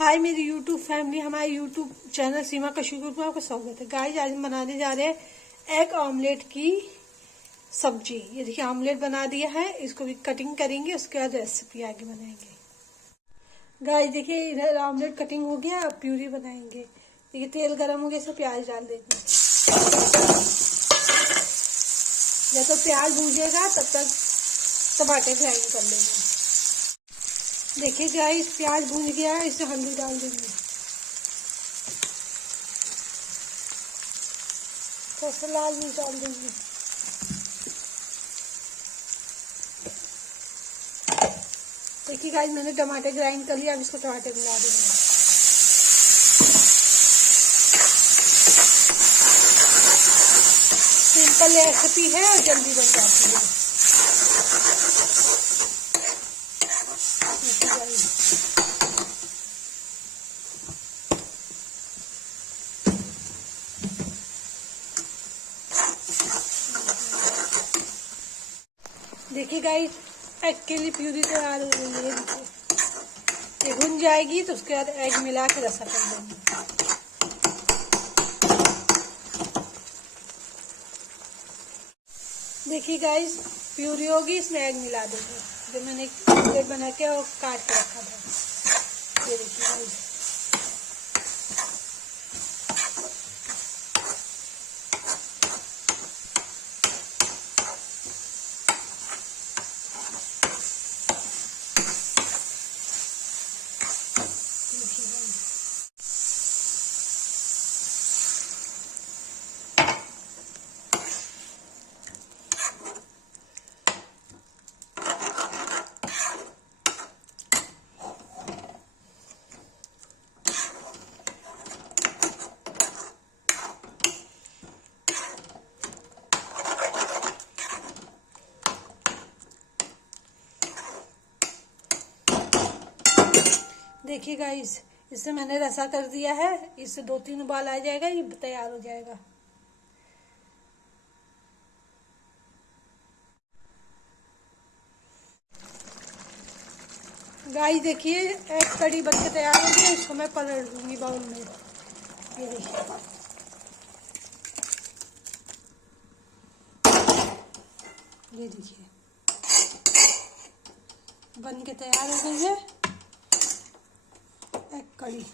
हाय मेरी YouTube family, हमारे YouTube channel सीमा कश्यप में आपका स्वागत है। गाइस आज हम बनाने जा रहे हैं एग ऑमलेट की सब्जी। ये देखिए ऑमलेट बना दिया है, इसको भी कटिंग करेंगे, उसके बाद रेसिपी आगे बनाएंगे। गाइस देखिए इधर ऑमलेट कटिंग हो गया, अब प्यूरी बनाएंगे। देखिए तेल गर्म हो गया, इसमें प्याज डाल देंगे। जब तक प्याज भूजेगा तब तक टमाटर ग्राइंड कर लेंगे। देखिए गाइस प्याज भून गया है, इसमें हल्दी डाल देंगे, थोड़ा सा लाल मिर्च डाल देंगे। देखिए गाइस मैंने टमाटर ग्राइंड कर लिया, अब इसको टमाटर मिला देंगे। सिंपल रेसिपी है और जल्दी बन जाती है। देखिए गाइस एग के लिए प्यूरी तैयार हो गई है। ये भुन जाएगी तो उसके बाद एग मिला के रसा कर देंगे। देखिए गाइस प्यूरी होगी, इसमें एग मिला देंगे जो मैंने ऑमलेट बना के और काट के रखा था। ये देखिए गाइस देखिए गाइस इससे मैंने रसा कर दिया है, इससे 2-3 उबाल आ जाएगा, ये तैयार हो जाएगा। गाइस देखिए एग कड़ी बन के तैयार हो गई, इसको मैं पलट दूंगी बाउल में। ये देखिए बन के तैयार हो गई है एग कड़ी।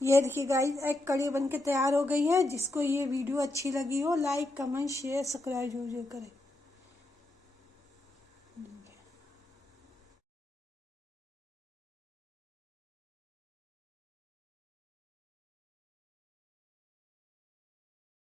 ये देखिए गाइस एग कड़ी बन के तैयार हो गई है। जिसको ये वीडियो अच्छी लगी हो लाइक कमेंट शेयर सब्सक्राइब जरूर करें।